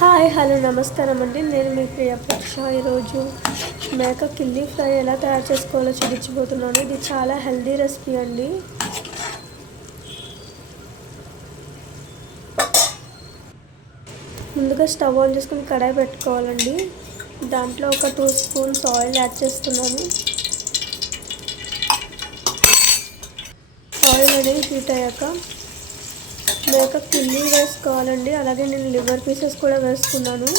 Hi hello నమస్కారం అండి. నేను మీ ప్రియపక్ష ఈరోజు మేక కిల్లీ ఫ్రై ఎలా తయారు చేసుకోవాలో చూపించబోతున్నాను. ఇది చాలా హెల్దీ రెసిపీ అండి. ముందుగా స్టవ్ ఆన్ చేసుకుని కడాయి పెట్టుకోవాలండి. దాంట్లో ఒక టూ స్పూన్స్ ఆయిల్ యాడ్ చేస్తున్నాను. ఆయిల్ అనేది హీట్ అయ్యాక మేకప్ కిల్లి వేసుకోవాలండి అలాగే నేను లివర్ పీసెస్ కూడా వేసుకున్నాను.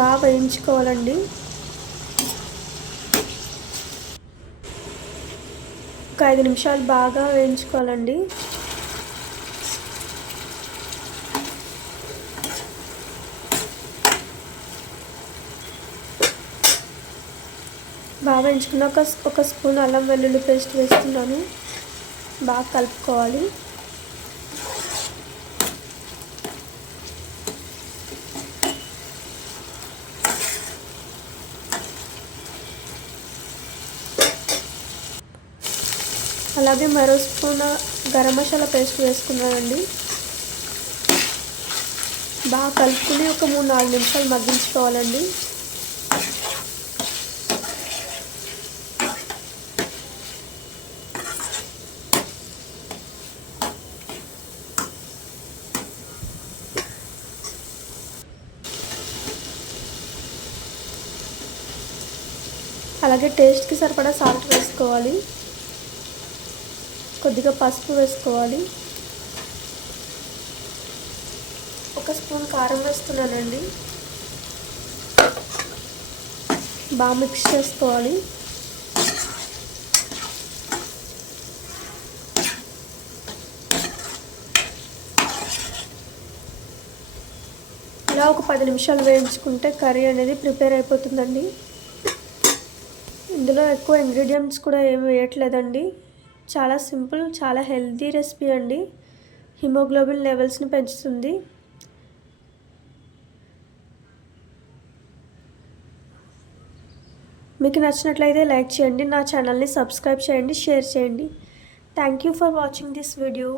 బాగా వేయించుకోవాలండి. ఒక ఐదు నిమిషాలు బాగా వేయించుకోవాలండి. బాగా వేయించుకున్నాక ఒక స్పూన్ అల్లం వెల్లుల్లి పేస్ట్ వేస్తున్నాను. బాగా కలుపుకోవాలి. అలాగే మరో స్పూన్ గరం మసాలా పేస్ట్ వేసుకున్నానండి. బాగా కలుపుకుని ఒక మూడు నాలుగు నిమిషాలు మగ్గించుకోవాలండి. అలాగే టేస్ట్కి సరిపడా సాల్ట్ వేసుకోవాలి. కొద్దిగా పసుపు వేసుకోవాలి. ఒక స్పూన్ కారం వేస్తున్నానండి. బాగా మిక్స్ చేసుకోవాలి. ఇలా ఒక పది నిమిషాలు వేయించుకుంటే కర్రీ అనేది ప్రిపేర్ అయిపోతుందండి. ఇందులో ఎక్కువ ఇంగ్రీడియంట్స్ కూడా ఏమి వేయట్లేదండి. చాలా సింపుల్ చాలా హెల్తీ రెసిపీ అండి. హిమోగ్లోబిన్ లెవెల్స్ని పెంచుతుంది. మీకు నచ్చినట్లయితే లైక్ చేయండి నా ఛానల్ని సబ్స్క్రైబ్ చేయండి షేర్ చేయండి. Thank you for watching this video